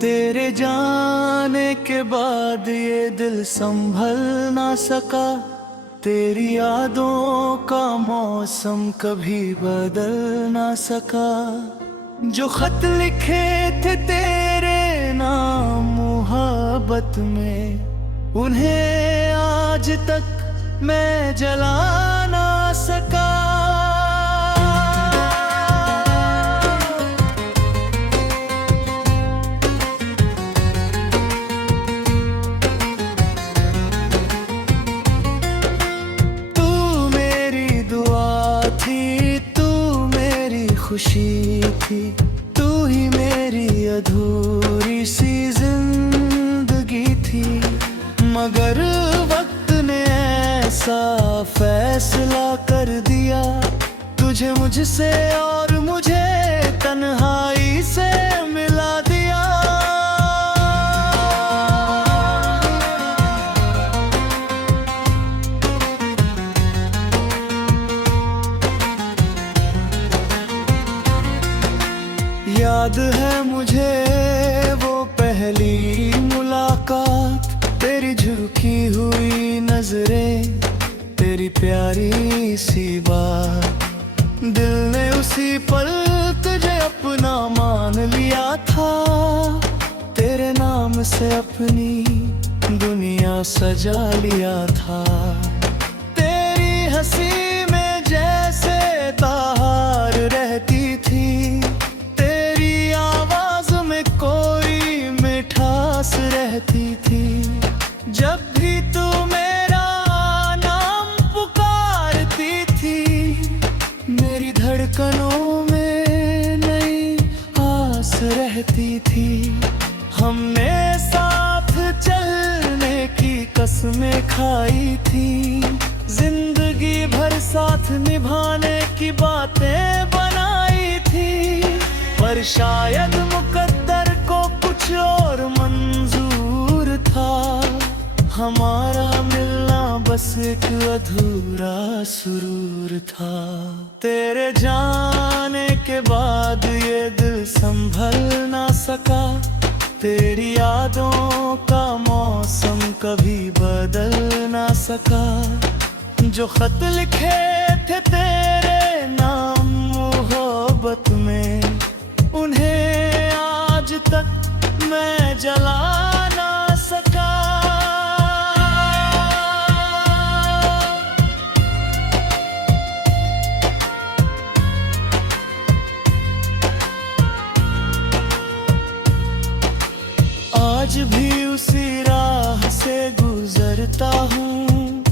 तेरे जाने के बाद ये दिल संभल ना सका। तेरी यादों का मौसम कभी बदल ना सका। जो खत लिखे थे तेरे नाम मोहब्बत में, उन्हें आज तक मैं जला ना सका। खुशी थी तू ही मेरी अधूरी सी जिंदगी थी, मगर वक्त ने ऐसा फैसला कर दिया, तुझे मुझसे और मुझे तन्हाई से मिला दिया। याद है मुझे वो पहली मुलाकात, तेरी झुकी हुई नजरें, तेरी प्यारी सी बात। दिल ने उसी पल तुझे अपना मान लिया था, तेरे नाम से अपनी दुनिया सजा लिया था। तेरी हंसी में जैसे तार रहती थी, रहती थी। जब भी तू मेरा नाम पुकारती थी, मेरी धड़कनों में नई आस रहती थी। हमने साथ चलने की कसमें खाई थी, जिंदगी भर साथ निभाने की बातें बनाई थी। पर शायद मुकद्दर को कुछ और मंजूर था, हमारा मिलना बस एक अधूरा सुरूर था। तेरे जाने के बाद ये दिल संभल ना सका, तेरी यादों का मौसम कभी बदल ना सका। जो खत लिखे थे तेरे नाम मोहब्बत में, उन्हें आज तक मैं जला ना सका। आज भी उसी राह से गुजरता हूँ,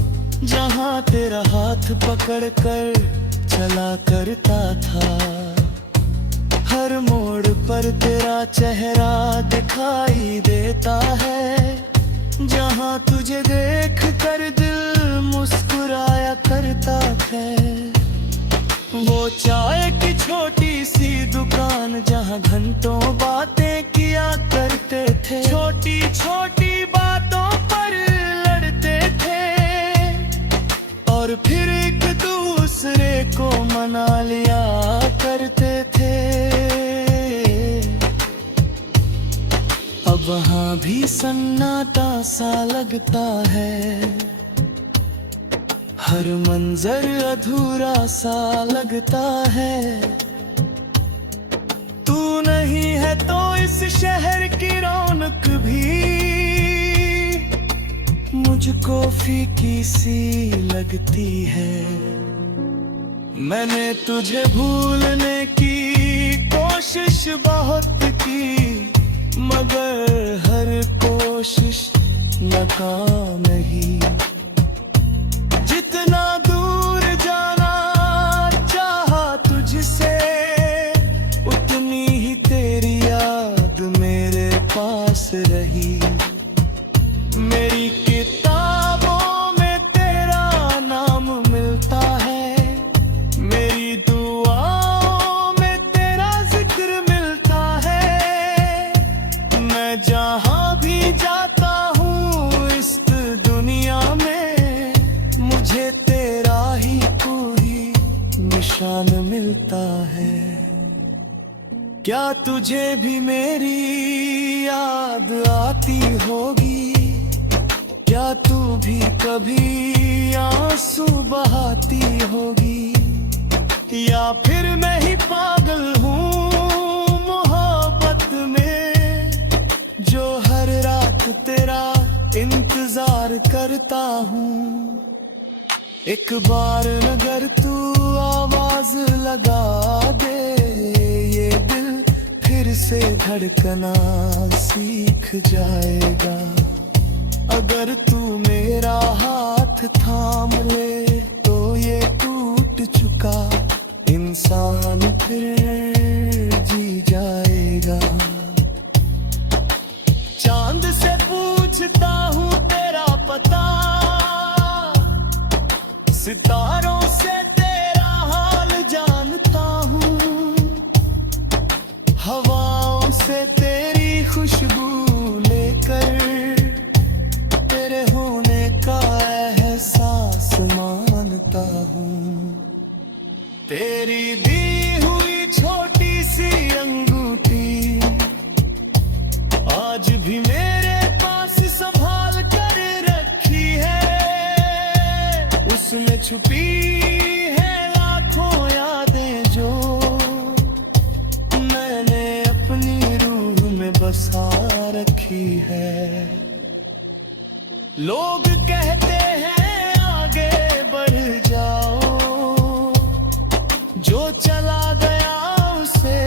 जहाँ तेरा हाथ पकड़ कर चला करता था। हर मोड़ पर तेरा चेहरा दिखाई देता है, जहाँ तुझे देख कर दिल मुस्कुराया करता है। वो चाय की छोटी सी दुकान जहाँ घंटों बातें किया करते थे, छोटी छोटी बातों पर लड़ते थे, और फिर एक दूसरे को मना लिया करते थे। अब वहाँ भी सन्नाटा सा लगता है, हर मंजर अधूरा सा लगता है। तू नहीं है तो इस शहर की रौनक भी मुझको फीकी सी लगती है। मैंने तुझे भूलने की कोशिश बहुत की, मगर हर कोशिश नाकाम ही। जितना दूर जाना चाहा तुझसे, उतनी ही तेरी याद मेरे पास रही। मेरी किताबों में तेरा नाम मिलता है, मेरी दुआओं में तेरा जिक्र मिलता है। मैं जहाँ भी जाता हूँ इस दुनिया में, क्या तुझे भी मेरी याद आती होगी? क्या तू भी कभी आंसू बहाती होगी? या फिर मैं ही पागल हूँ मोहब्बत में, जो हर रात तेरा इंतजार करता हूँ। एक बार अगर तू आवाज लगा दे, ये दिल फिर से धड़कना सीख जाएगा। अगर तू मेरा हाथ थाम ले तो ये टूट चुका इंसान फिर जी जाएगा। चांद से पूछता हूँ तेरा पता, सितारों से तेरा हाल जानता हूँ, हवाओं से तेरी खुशबू लेकर तेरे होने का एहसास मानता हूँ। तेरी दी हुई छोटी सी अंगूठी आज भी मेरे पास संभाल कर रखी है। उसमें छुपी है लाखों यादें जो मैंने अपनी रूह में बसा रखी है। लोग कहते हैं आगे बढ़ जाओ, जो चला गया उसे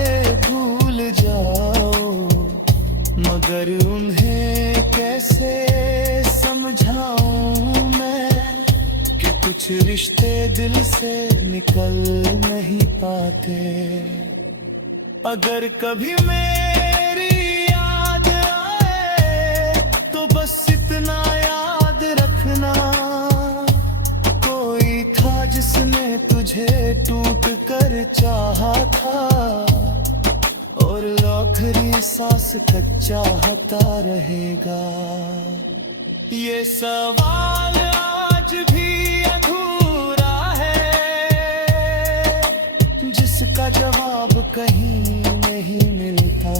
भूल जाओ, मगर उन्हें कैसे समझाऊं मैं कि कुछ रिश्ते दिल से निकल नहीं पाते। अगर कभी मेरी याद आए तो बस इतना याद रखना, कोई था जिसने तुझे टूट कर चाहा था, और आखिरी सांस तक चाहता रहेगा। ये सवाल आज भी अधूरा है, जिसका जवाब कहीं नहीं मिलता।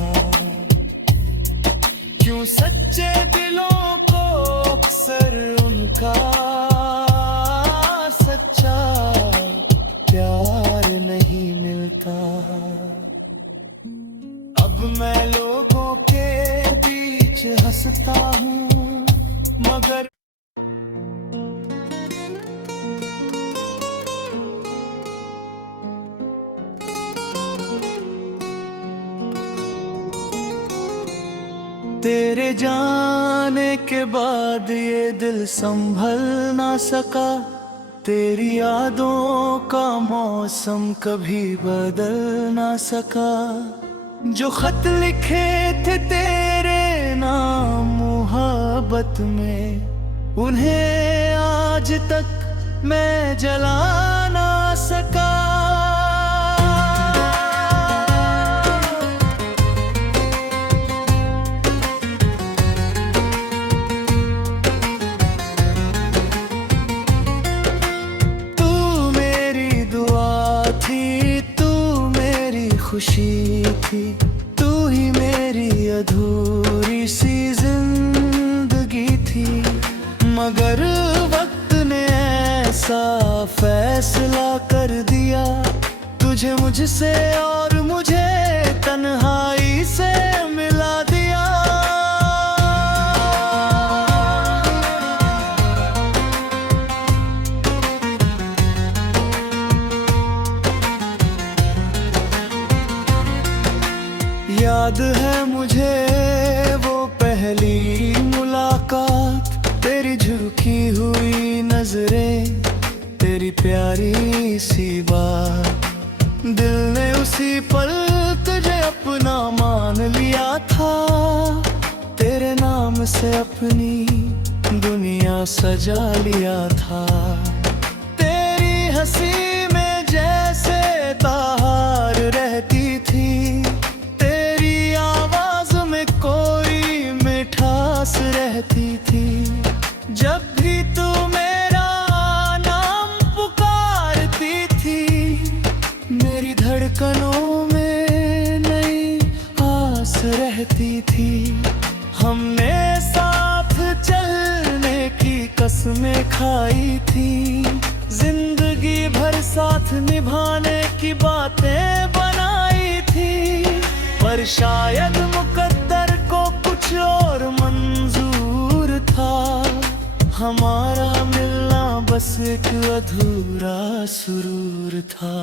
क्यों सच्चे दिलों को अक्सर उनका सच्चा प्यार नहीं मिलता। अब मैं लोगों के बीच हंसता हूँ, मगर तेरे जाने के बाद ये दिल संभल ना सका। तेरी यादों का मौसम कभी बदल ना सका। जो खत लिखे थे तेरे नाम मोहब्बत में, उन्हें आज तक मैं जला ना सका। खुशी थी तू ही मेरी अधूरी सी जिंदगी थी, मगर वक्त ने ऐसा फैसला कर दिया, तुझे मुझसे और मुझे तन्हाई से मिला दिया। याद है मुझे वो पहली मुलाकात, तेरी झुकी हुई नजरें, तेरी प्यारी सी बात। दिल ने उसी पल तुझे अपना मान लिया था, तेरे नाम से अपनी दुनिया सजा लिया था। तेरी हंसी में जैसे तार रहती थी, कोई मिठास रहती थी। जब भी तू मेरा नाम पुकारती थी, मेरी धड़कनों में नई कसमें खाई थी, जिंदगी भर साथ निभाने की बातें बनाई थी। पर शायद मुकद्दर को कुछ और मंजूर था, हमारा मिलना बस एक अधूरा सुरूर था।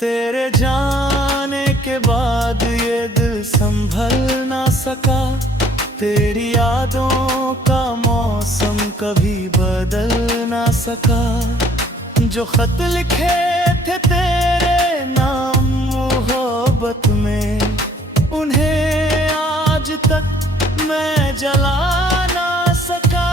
तेरे जाने के बाद ये दिल संभल ना सका, तेरी यादों का मौसम कभी बदल ना सका। जो खत लिखे थे तेरे नाम मोहब्बत में, उन्हें आज तक मैं जला ना सका।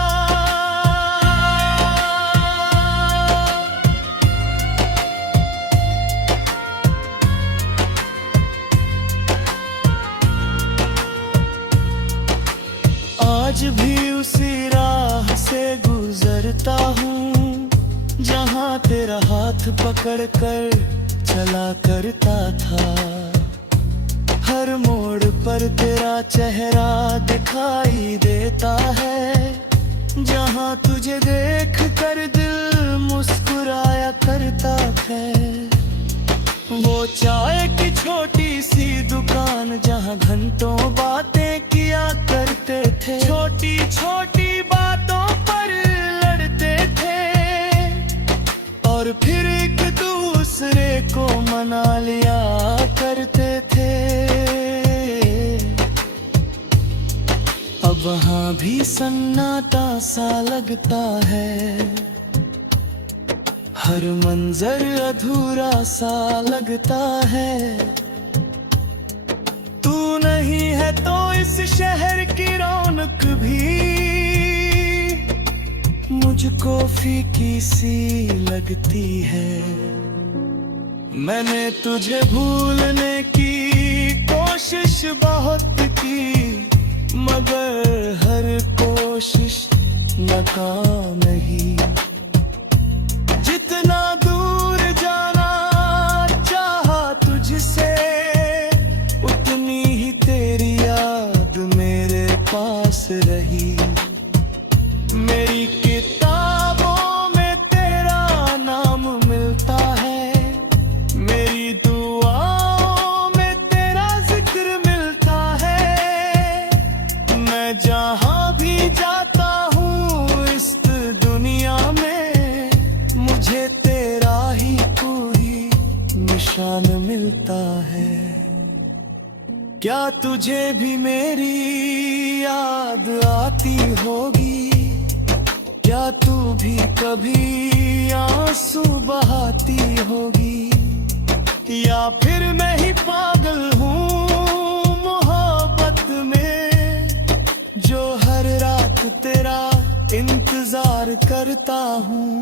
आज भी उसी राह से गुजरता हूँ, जहाँ तेरा हाथ पकड़ कर चला करता था। हर मोड़ पर तेरा चेहरा दिखाई देता है, जहाँ तुझे देख कर दिल मुस्कुराया करता है। वो चाय की छोटी सी दुकान जहाँ घंटों बातें किया करते थे, छोटी छोटी बातों पर लड़ते थे, और फिर एक दूसरे को मना लिया करते थे। अब वहाँ भी सन्नाटा सा लगता है, हर मंजर अधूरा सा लगता है। तू नहीं है तो इस शहर की रौनक भी मुझको फीकी सी लगती है। मैंने तुझे भूलने की कोशिश बहुत की, मगर हर कोशिश नाकाम रही। जितना दूर जाना चाहा तुझसे, उतनी ही तेरी याद मेरे पास रही। मेरी किताबों में तेरा नाम मिलता है, मेरी दुआओं में तेरा जिक्र मिलता है। मैं जहाँ भी जाता हूँ इस दुनिया में, मुझे तेरा ही कोई निशान मिलता है। क्या तुझे भी मेरी याद आती होगी? क्या तू भी कभी आंसू बहाती होगी? या फिर मैं ही पागल हूँ मोहब्बत में, जो हर रात तेरा इंतजार करता हूँ।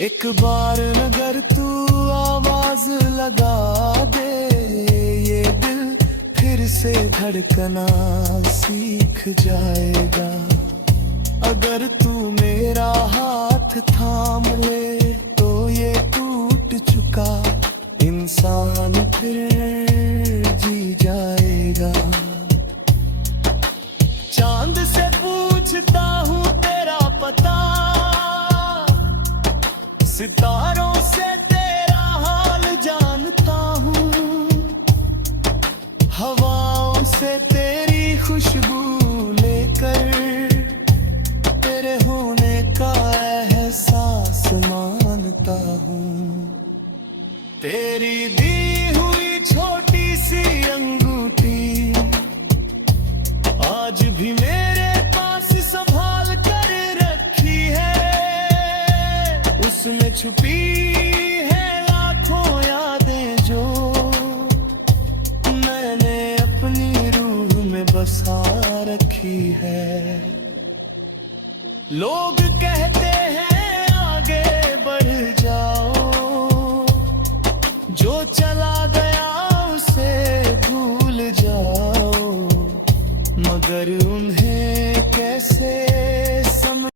एक बार अगर तू आवाज लगा दे, ये दिल फिर से धड़कना सीख जाएगा। अगर तू मेरा हाथ थाम ले, तो ये टूट चुका इंसान फिर जी जाएगा। चांद से पूछता हूँ तेरा पता, सितारों से तेरा हाल जानता हूँ, हवाओं से तेरी खुशबू लेकर तेरे होने का एहसास मानता हूँ। तेरी दी हुई छोटी सी अंगूठी आज भी मेरे पास संभाल कर रखी है। उसमें छुपी है लाखों यादें जो मैंने अपनी रूह में बसा रखी है। लोग कहते